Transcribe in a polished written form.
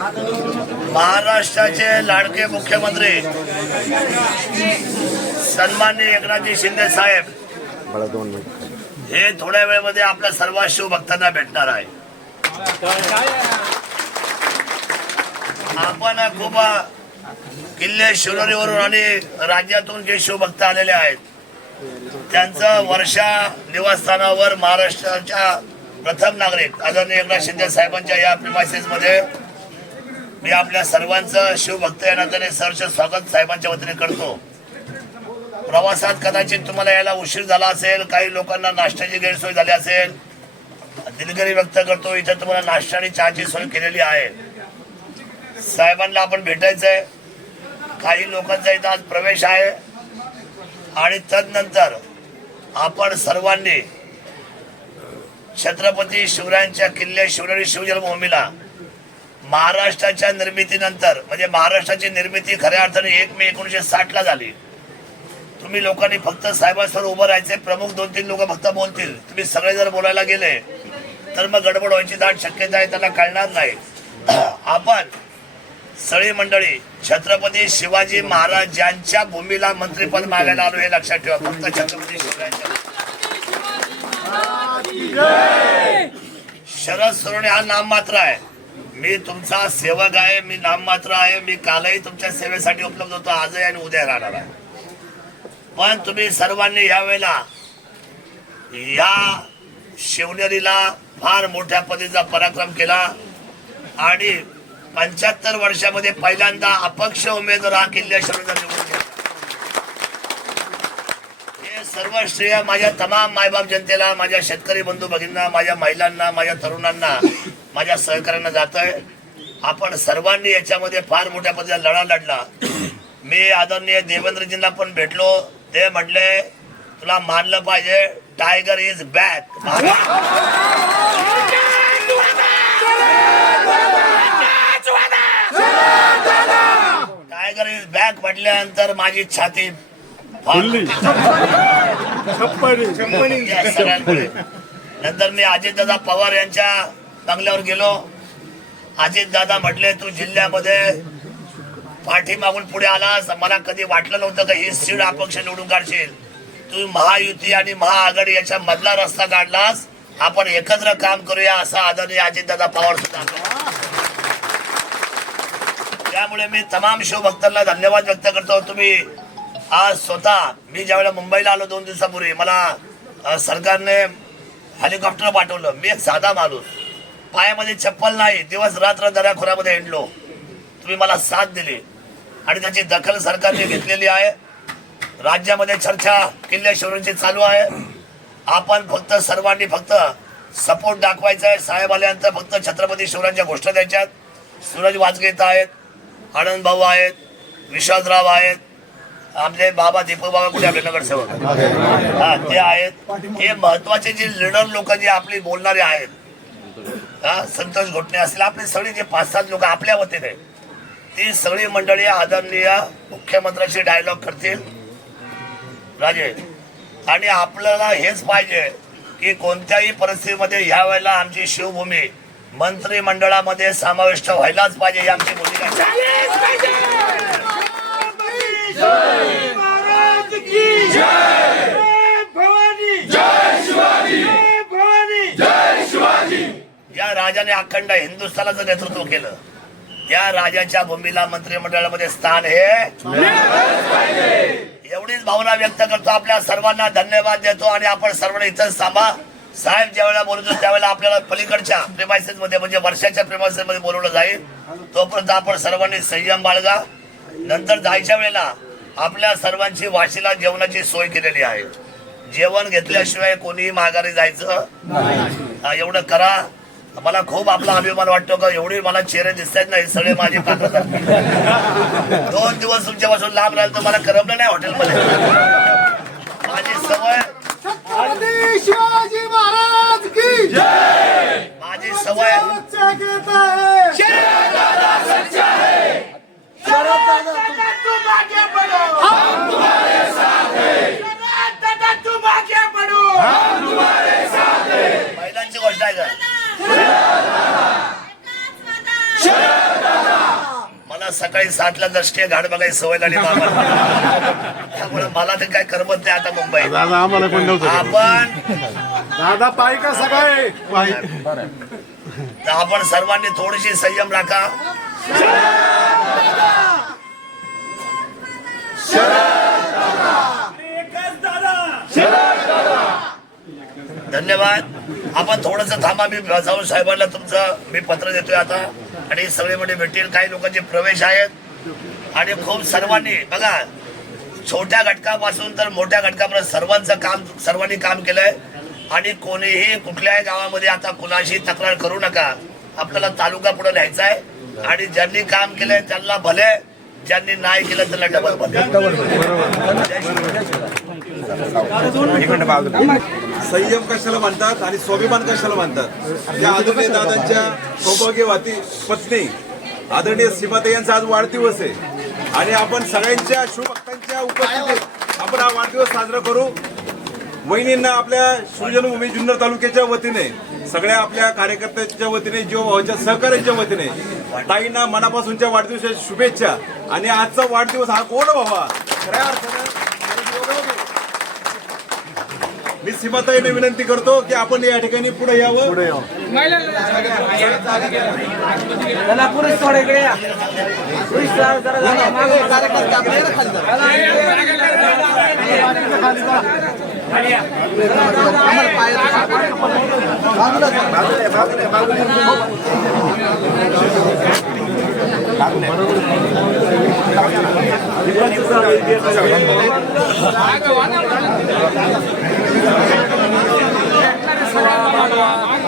महाराष्ट्राचे लाडके मुख्यमंत्री सन्माननीय एकनाथजी शिंदे साहेब हे थोड्या वेळामध्ये आपल्या सर्व शिवभक्तांना भेटणार आहे. आपण खूप किल्ले शिवनेरीवरून आणि राज्यातून जे शिवभक्त आलेले आहेत त्यांचं वर्षा निवासस्थानावर महाराष्ट्राच्या प्रथम नागरिक आदरणीय एकनाथ शिंदे साहेबांच्या या प्रिमायसेस मध्ये मी आपल्या सर्वांचं शिवभक्त या नात्याने सहर्ष स्वागत साहेबांच्या वतीने करतो. प्रवासात कदाचित तुम्हाला यायला उशीर झाला असेल, काही लोकांना नाश्त्याची गैरसोय झाली असेल, दिलगिरी व्यक्त करतो. इथे तुम्हाला नाश्ता आणि चहाची सोय केलेली आहे. साहेबांना आपण भेटायचंय. काही लोकांचा इथं आज प्रवेश आहे आणि तदनंतर आपण सर्वांनी छत्रपती शिवरायांच्या किल्ले शिवनेरी शिवजन्मभूमीला महाराष्ट्राच्या निर्मितीनंतर म्हणजे महाराष्ट्राची निर्मिती खऱ्या अर्थाने 1 मे 1960 ला झाली. तुम्ही लोकांनी फक्त साहेबांसमोर उभं राहायचे. प्रमुख 2-3 लोक फक्त बोलतील. तुम्ही सगळे जर बोलायला गेले तर मग गडबड व्हायची दाट शक्यता आहे, त्यांना कळणार नाही. आपण सगळी मंडळी छत्रपती शिवाजी महाराज यांच्या भूमीला मंत्रीपद मागायला आलो हे लक्षात ठेवा. फक्त छत्रपती शिवरायांच्या. शरद सोनवणे हा नाम मात्र आहे. मी तुमचा सेवक आहे, मी नाम मात्र आहे. मी कालही तुमच्या सेवेसाठी उपलब्ध होतो, आजही आणि उद्या राहणार आहे. पण तुम्ही सर्वांनी यावेळेला या शिवनेरीला फार मोठ्या पद्धतीचा पराक्रम केला आणि 75 वर्षामध्ये पहिल्यांदा अपक्ष उमेदवार हा किल्ले शिवनेरीचा निवडून गेला. हे सर्व श्रेय माझ्या तमाम मायबाप जनतेला, माझ्या शेतकरी बंधू भगिनींना, माझ्या महिलांना, माझ्या तरुणांना, माझ्या सहकाऱ्यांना जात आहे. आपण सर्वांनी याच्यामध्ये फार मोठ्या पद्धतीचा लढा लढला. मी आदरणीय देवेंद्रजींना पण भेटलो. ते म्हटले तुला मानलं पाहिजे, tiger is back. Tiger is back म्हटल्यानंतर माझी छाती नंतर मी अजितदादा पवार यांच्या बंगल्यावर गेलो. अजितदादा म्हटले तू जिल्ह्यामध्ये पाठीमागून पुढे आलास, मला कधी वाटलं नव्हतं का ही सीट अपक्ष निवडून काढशील. तू महायुती आणि महाआघाडी याच्या मधला रस्ता काढलास. आपण एकत्र काम करूया असा आदरणीय अजितदादा पवार सुद्धा. त्यामुळे मी तमाम शिवभक्तांना धन्यवाद व्यक्त करतो. तुम्ही आज स्वतः मी ज्यावेळेला मुंबईला आलो 2 दिवसापूर्वी मला सरकारने हेलिकॉप्टर पाठवलं. मी एक साधा माणूस, पायामध्ये चप्पल नाही, दिवस रात्र दऱ्याखोऱ्यामध्ये हिंडलो. तुम्ही मला साथ दिली आणि त्याची दखल सरकारने घेतलेली आहे. राज्यामध्ये चर्चा किल्ले शिवनेरीची चालू आहे. आपण फक्त सर्वांनी फक्त सपोर्ट दाखवायचा आहे. साहेब आल्यानंतर फक्त छत्रपती शिवरायांच्या घोषणा द्यायच्यात. सूरज वाजगेत आहेत, आनंद भाऊ आहेत, विश्वासराव आहेत, आपले बाबा दीपक बाबा कुठे आपले नगरसेवक हा ते आहेत. हे महत्वाचे जे लीडर लोक जे आपली बोलणारे आहेत, संतोष घोटणे असतील, आपले सगळे जे 5-7 लोक आपल्या वतीने ती सगळी मंडळी आदरणीय मुख्यमंत्र्यांशी डायलॉग करतील राजे. आणि आपल्याला हेच पाहिजे की कोणत्याही परिस्थितीमध्ये ह्या वेळेला आमची शिवभूमी मंत्रिमंडळामध्ये समाविष्ट व्हायलाच पाहिजे ही आमची भूमिका आहे. या राजाने अखंड हिंदुस्थानाचं नेतृत्व केलं. त्या राजाच्या भूमीला मंत्रिमंडळामध्ये स्थान हे एवढीच भावना व्यक्त करतो. आपल्या सर्वांना धन्यवाद देतो आणि आपण सर्वांना इथं थांबा. साहेब ज्या वेळेला बोलतो त्यावेळेला आपल्याला पलीकडच्या प्रेमायसेस मध्ये म्हणजे वर्षाच्या प्रेमायसेस मध्ये बोलवलं जाईल. तोपर्यंत आपण सर्वांनी संयम बाळगा. नंतर जायच्या वेळेला आपल्या सर्वांची वाशीला जेवणाची सोय केलेली आहे. जेवण घेतल्याशिवाय कोणीही माघारी जायचं एवढं करा. मला खूप आपला अभिमान वाटतो का एवढे मला चेहरे दिसतात नाही सगळे माझे पात्र. 2 दिवस तुमच्यापासून लांब राहिलं तर मला करमलं नाही हॉटेलमध्ये. माझी सवय शिवाजी महाराज की जय. माझी सवय महिलांची गोष्ट आहे का मला सकाळी 7ला दर्शनीय घाट बघायची सवय लागली त्यामुळे मला ते काय करमत नाही आता मुंबईत. आम्हाला कोण नव्हतं. आपण दादा पाय का सकाळी पाय. आपण सर्वांनी थोडीशी संयम राखा. धन्यवाद. आपण थोडस थांबा. मी जाऊन साहेबांना तुमचं मी पत्र देतोय आता आणि सगळे मध्ये भेटतील. काही लोकांचे प्रवेश आहेत आणि खूप सर्वांनी बघा छोट्या घटकापासून तर मोठ्या घटकापर्यंत सर्वांनी काम केलंय आणि कोणीही कुठल्याही गावामध्ये आता कुणाशी तक्रार करू नका. आपल्याला तालुका पुढे लिहायचा आहे आणि ज्यांनी काम केलंय त्यांना भले, ज्यांनी नाही केलं त्यांना डबल भले. संयम कशाला म्हणतात आणि स्वाभिमान कशाला म्हणतात. त्या आदरणीय दादांच्या सौभाग्यवती पत्नी आदरणीय सीमाताई यांचा आज वाढदिवस आहे आणि आपण सगळ्यांच्या शिवभक्तांच्या उपस्थितीत आपण हा वाढदिवस साजरा करू. वहिनींना आपल्या शिवजन्मभूमी जुन्नर तालुक्याच्या वतीने, सगळ्या आपल्या कार्यकर्त्यांच्या वतीने, जीवभावाच्या सहकार्याच्या वतीने ताईंना मनापासूनच्या वाढदिवसाच्या शुभेच्छा. आणि आजचा वाढदिवस हा गोड व्हावा खऱ्या अर्थानं. मी सीमाताईने विनंती करतो की आपण या ठिकाणी पुढे यावं. Terima kasih.